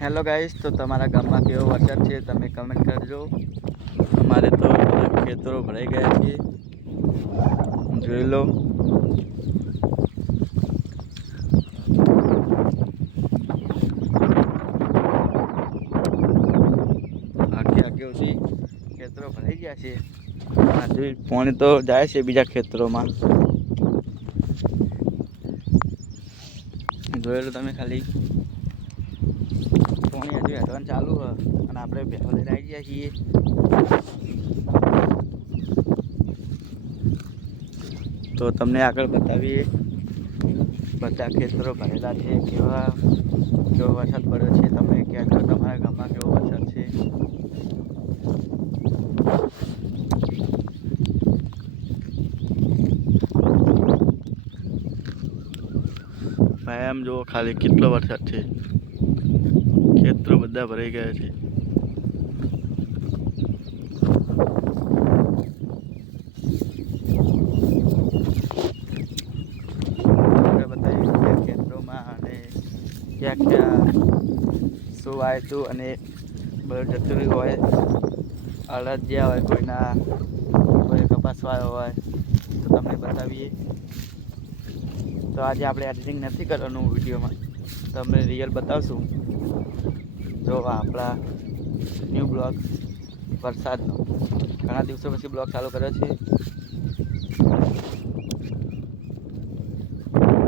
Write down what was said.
Hello guys, તો તમારા ગામમાં કેવો વરસાદ છે તમે કમેન્ટ કરજો। અમારે તો બધા ખેતરો ભરાઈ ગયા છે, જોઈ લો। આખે સુધી ખેતરો ભરાઈ ગયા છે। હજુ પાણી તો જાય છે બીજા ખેતરોમાં, જોઈ લો તમે ખાલી। પાણી હજુ હેડવાનું ચાલુ છે અને આપણે ભેગો લઈને આવી ગયા છીએ। તો તમને આગળ બતાવીએ બધા ખેતરો ભરેલા છે, કેવો વરસાદ પડ્યો છે। તમે કહેજો તમારા ગામમાં કેવો વરસાદ છે। ભાઈ આમ જુઓ ખાલી કેટલો વરસાદ છે, ખેતરો બધા ભરાઈ ગયા છે। ખેતરોમાં અને ક્યાં શું વાયતું અને બધું જતું રહ્યું હોય, અડદિયા હોય, કોઈ કપાસ વાયો હોય તો તમને બતાવીએ। તો આજે આપણે એડિટિંગ નથી કરવાનું વિડીયોમાં, તમને રિયલ બતાવશું। જો આપણા ન્યૂ બ્લોગ વરસાદનો ઘણા દિવસો પછી બ્લોગ ચાલુ કર્યો છે।